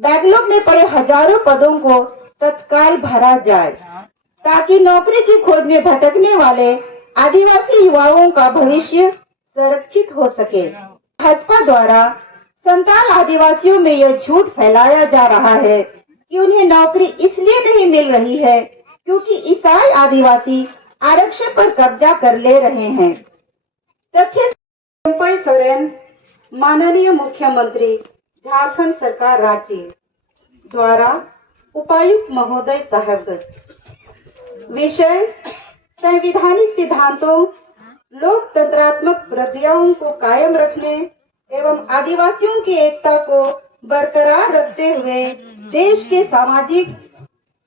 Backlog में पड़े हजारों पदों को तत्काल भरा जाए ताकि नौकरी की खोज में भटकने वाले आदिवासी युवाओं का भविष्य संरक्षित हो सके। भाजपा द्वारा संताल आदिवासियों में यह झूठ फैलाया जा रहा है कि उन्हें नौकरी इसलिए नहीं मिल रही है क्योंकि ईसाई आदिवासी आरक्षण पर कब्जा कर ले रहे हैं। तथ्य चंपई सोरेन, माननीय मुख्यमंत्री झारखंड सरकार रांची द्वारा उपायुक्त महोदय साहबगंज। विषय संवैधानिक सिद्धांतों, लोकतंत्रात्मक प्रक्रियाओं को कायम रखने एवं आदिवासियों की एकता को बरकरार रखते हुए देश के सामाजिक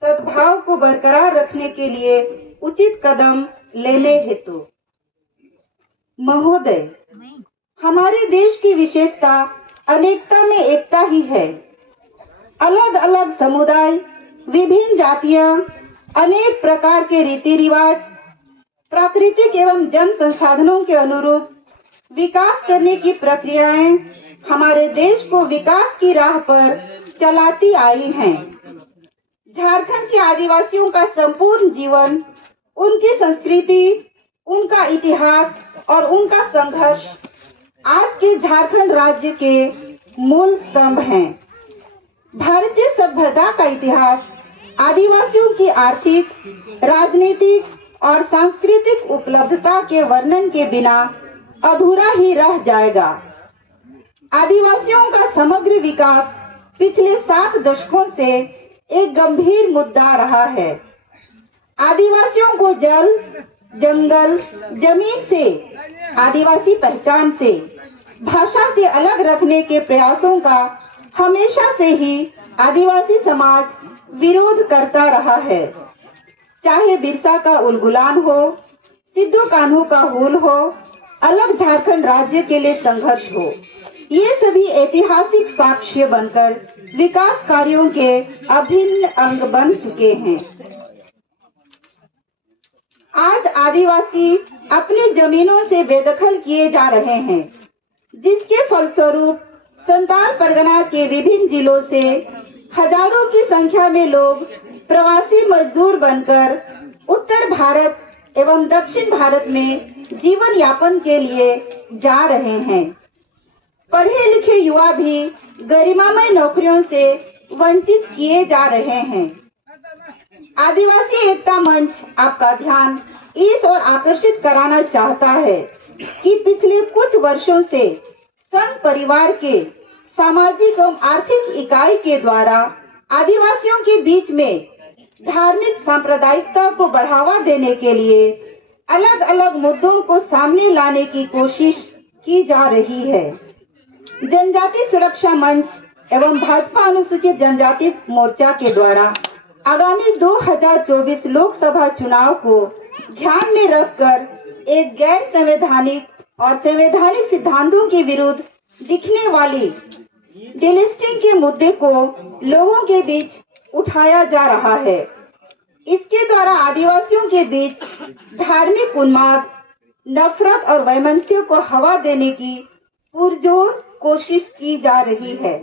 सद्भाव को बरकरार रखने के लिए उचित कदम लेने हेतु। महोदय, हमारे देश की विशेषता अनेकता में एकता ही है। अलग अलग समुदाय, विभिन्न जातियां, अनेक प्रकार के रीति रिवाज, प्राकृतिक एवं जन संसाधनों के अनुरूप विकास करने की प्रक्रियाएं हमारे देश को विकास की राह पर चलाती आई हैं। झारखंड के आदिवासियों का संपूर्ण जीवन, उनकी संस्कृति, उनका इतिहास और उनका संघर्ष आज के झारखंड राज्य के मूल स्तंभ हैं। भारतीय सभ्यता का इतिहास आदिवासियों की आर्थिक, राजनीतिक और सांस्कृतिक उपलब्धता के वर्णन के बिना अधूरा ही रह जाएगा। आदिवासियों का समग्र विकास पिछले 7 दशकों से एक गंभीर मुद्दा रहा है। आदिवासियों को जल, जंगल, जमीन से, आदिवासी पहचान से, भाषा से अलग रखने के प्रयासों का हमेशा से ही आदिवासी समाज विरोध करता रहा है। चाहे बिरसा का उलगुलान हो, सिद्धू कान्हू का हूल हो, अलग झारखंड राज्य के लिए संघर्ष हो, ये सभी ऐतिहासिक साक्ष्य बनकर विकास कार्यों के अभिन्न अंग बन चुके हैं। आज आदिवासी अपनी जमीनों से बेदखल किए जा रहे हैं, जिसके फलस्वरूप संताल परगना के विभिन्न जिलों से हजारों की संख्या में लोग प्रवासी मजदूर बनकर उत्तर भारत एवं दक्षिण भारत में जीवन यापन के लिए जा रहे हैं। पढ़े लिखे युवा भी गरिमामय नौकरियों से वंचित किए जा रहे हैं। आदिवासी एकता मंच आपका ध्यान इस ओर आकर्षित कराना चाहता है कि पिछले कुछ वर्षों से संघ परिवार के सामाजिक एवं आर्थिक इकाई के द्वारा आदिवासियों के बीच में धार्मिक सांप्रदायिकता को बढ़ावा देने के लिए अलग अलग मुद्दों को सामने लाने की कोशिश की जा रही है। जनजाति सुरक्षा मंच एवं भाजपा अनुसूचित जनजाति मोर्चा के द्वारा आगामी 2024 लोकसभा चुनाव को ध्यान में रखकर एक गैर संवैधानिक और संवैधानिक सिद्धांतों के विरुद्ध दिखने वाली डिलिस्टिंग के मुद्दे को लोगों के बीच उठाया जा रहा है। इसके द्वारा आदिवासियों के बीच धार्मिक उन्माद, नफरत और वैमनस्य को हवा देने की पुरजोर कोशिश की जा रही है।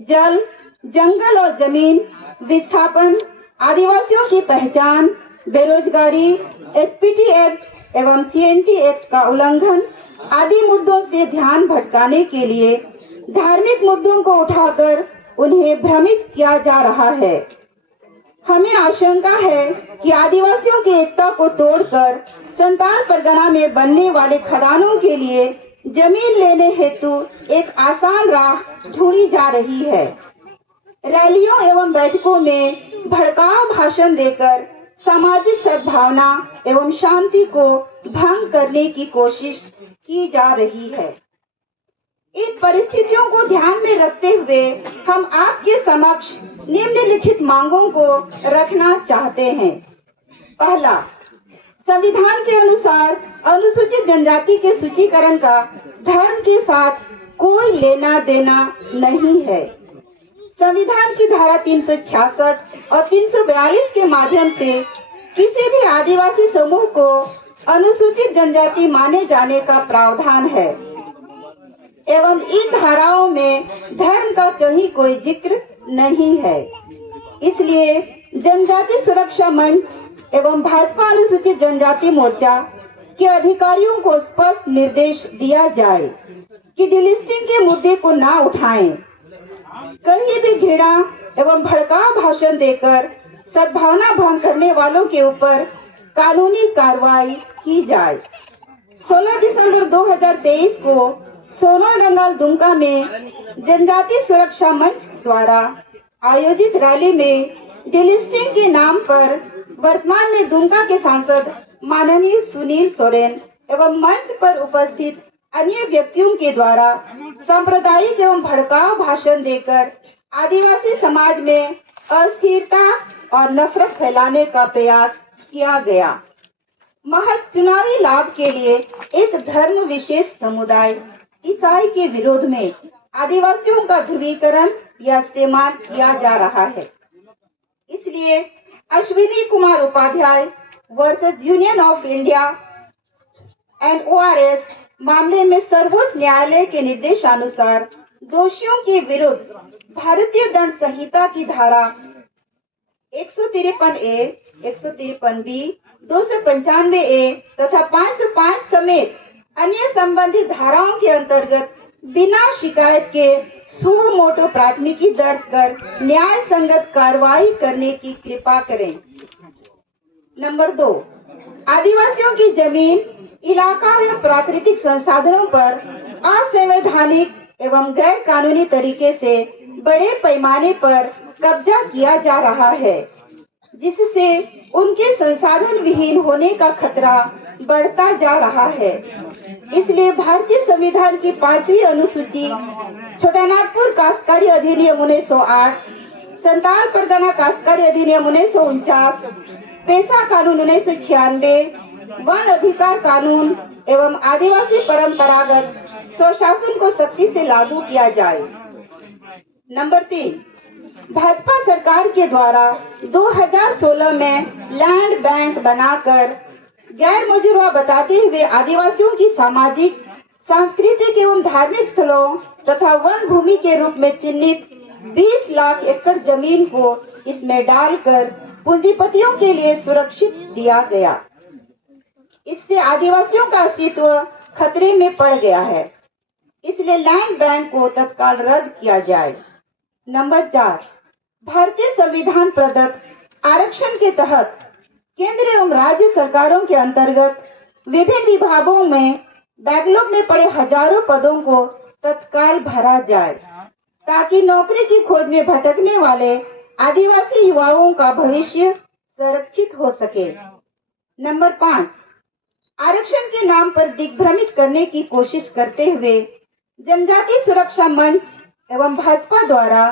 जल, जंगल और जमीन विस्थापन, आदिवासियों की पहचान, बेरोजगारी, एसपीटी एक्ट एवं सीएनटी एक्ट का उल्लंघन आदि मुद्दों से ध्यान भटकाने के लिए धार्मिक मुद्दों को उठाकर उन्हें भ्रमित किया जा रहा है। हमें आशंका है कि आदिवासियों की एकता को तोड़कर संताल परगना में बनने वाले खदानों के लिए जमीन लेने हेतु एक आसान राह ढूंढी जा रही है। रैलियों एवं बैठकों में भड़काऊ भाषण देकर सामाजिक सद्भावना एवं शांति को भंग करने की कोशिश की जा रही है। इन परिस्थितियों को ध्यान में रखते हुए हम आपके समक्ष निम्नलिखित मांगों को रखना चाहते हैं। पहला, संविधान के अनुसार अनुसूचित जनजाति के सूचीकरण का धर्म के साथ कोई लेना देना नहीं है। संविधान की धारा 366 और 342 के माध्यम से किसी भी आदिवासी समूह को अनुसूचित जनजाति माने जाने का प्रावधान है। एवं इन धाराओं में धर्म का कहीं कोई जिक्र नहीं है। इसलिए जनजाति सुरक्षा मंच एवं भाजपा अनुसूचित जनजाति मोर्चा के अधिकारियों को स्पष्ट निर्देश दिया जाए कि डिलिस्टिंग के मुद्दे को ना उठाएं। कहीं भी घृणा एवं भड़काऊ भाषण देकर सद्भावना भंग करने वालों के ऊपर कानूनी कार्रवाई की जाए। 16 दिसंबर 2023 को सोनाडंगल दुमका में जनजाति सुरक्षा मंच द्वारा आयोजित रैली में डिलिस्टिंग के नाम पर वर्तमान में दुमका के सांसद माननीय सुनील सोरेन एवं मंच पर उपस्थित अन्य व्यक्तियों के द्वारा सांप्रदायिक एवं भड़काऊ भाषण देकर आदिवासी समाज में अस्थिरता और नफरत फैलाने का प्रयास किया गया। महज चुनावी लाभ के लिए एक धर्म विशेष समुदाय ईसाई के विरोध में आदिवासियों का ध्रुवीकरण या इस्तेमाल किया जा रहा है। इसलिए Ashwini Kumar Upadhyay versus Union of India and ORS मामले में सर्वोच्च न्यायालय के निर्देशानुसार दोषियों के विरुद्ध भारतीय दंड संहिता की धारा 153A, 153B, 295A तथा 505 समेत अन्य संबंधित धाराओं के अंतर्गत बिना शिकायत के सुओ मोटो प्राथमिकी दर्ज कर न्याय संगत कार्रवाई करने की कृपा करें। नंबर 2, आदिवासियों की जमीन, इलाका एवं प्राकृतिक संसाधनों पर असंवैधानिक एवं गैर कानूनी तरीके से बड़े पैमाने पर कब्जा किया जा रहा है, जिससे उनके संसाधन विहीन होने का खतरा बढ़ता जा रहा है। इसलिए भारतीय संविधान की 5वीं अनुसूची, छोटानागपुर काश्तकारी अधिनियम 1908, संताल परगना काश्तकारी अधिनियम 1949, पेशा कानून 1996, वन अधिकार कानून एवं आदिवासी परंपरागत स्वशासन को सख्ती से लागू किया जाए। नंबर 3, भाजपा सरकार के द्वारा 2016 में लैंड बैंक बनाकर गैर मौजूदा बताते हुए आदिवासियों की सामाजिक, सांस्कृतिक एवं धार्मिक स्थलों तथा वन भूमि के रूप में चिन्हित 20 लाख एकड़ जमीन को इसमें डालकर पूंजीपतियों के लिए सुरक्षित दिया गया। इससे आदिवासियों का अस्तित्व खतरे में पड़ गया है। इसलिए लैंड बैंक को तत्काल रद्द किया जाए। नंबर 4, भारतीय संविधान प्रदत्त आरक्षण के तहत केंद्र एवं राज्य सरकारों के अंतर्गत विभिन्न विभागों में बैकलॉग में पड़े हजारों पदों को तत्काल भरा जाए, ताकि नौकरी की खोज में भटकने वाले आदिवासी युवाओं का भविष्य संरक्षित हो सके। नंबर 5, आरक्षण के नाम पर दिग्भ्रमित करने की कोशिश करते हुए जनजाति सुरक्षा मंच एवं भाजपा द्वारा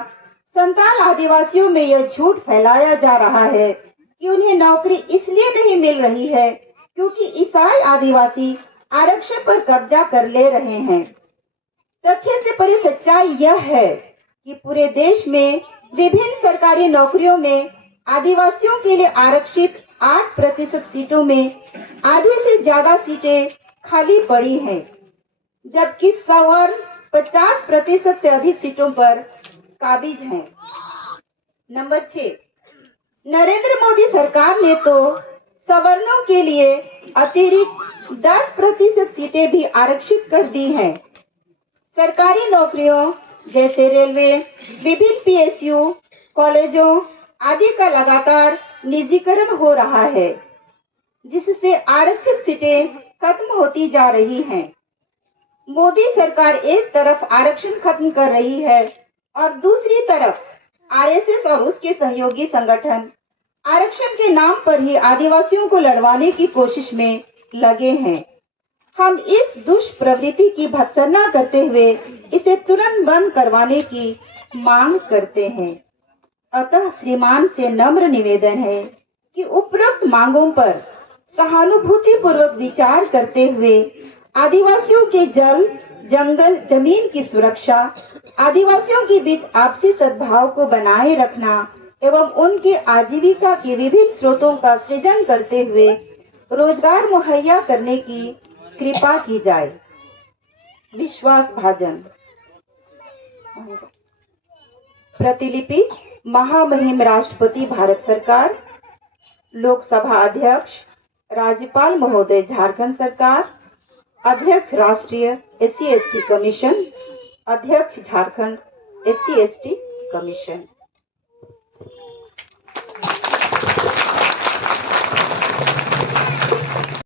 संताल आदिवासियों में यह झूठ फैलाया जा रहा है कि उन्हें नौकरी इसलिए नहीं मिल रही है क्योंकि ईसाई आदिवासी आरक्षण पर कब्जा कर ले रहे हैं। तथ्य से परे सच्चाई यह है कि पूरे देश में विभिन्न सरकारी नौकरियों में आदिवासियों के लिए आरक्षित 8% सीटों में आधी से ज्यादा सीटें खाली पड़ी हैं, जबकि सवर्ण 50% से अधिक सीटों पर काबिज हैं। नंबर 6, नरेंद्र मोदी सरकार ने तो सवर्णों के लिए अतिरिक्त 10% सीटें भी आरक्षित कर दी हैं। सरकारी नौकरियों जैसे रेलवे, विभिन्न PSU, कॉलेजों आदि का लगातार निजीकरण हो रहा है, जिससे आरक्षित सीटें खत्म होती जा रही हैं। मोदी सरकार एक तरफ आरक्षण खत्म कर रही है और दूसरी तरफ RSS और उसके सहयोगी संगठन आरक्षण के नाम पर ही आदिवासियों को लड़वाने की कोशिश में लगे हैं। हम इस दुष्प्रवृत्ति की भत्सना करते हुए इसे तुरंत बंद करवाने की मांग करते हैं। अतः श्रीमान से नम्र निवेदन है कि उपरोक्त मांगों पर सहानुभूति पूर्वक विचार करते हुए आदिवासियों के जल, जंगल, जमीन की सुरक्षा, आदिवासियों के बीच आपसी सद्भाव को बनाए रखना एवं उनके आजीविका के विभिन्न स्रोतों का सृजन करते हुए रोजगार मुहैया करने की कृपा की जाए। विश्वास भाजन। प्रतिलिपि महामहिम राष्ट्रपति भारत सरकार, लोकसभा अध्यक्ष राज्यपाल महोदय झारखंड सरकार, अध्यक्ष राष्ट्रीय SC ST कमीशन, अध्यक्ष झारखंड SC ST कमीशन।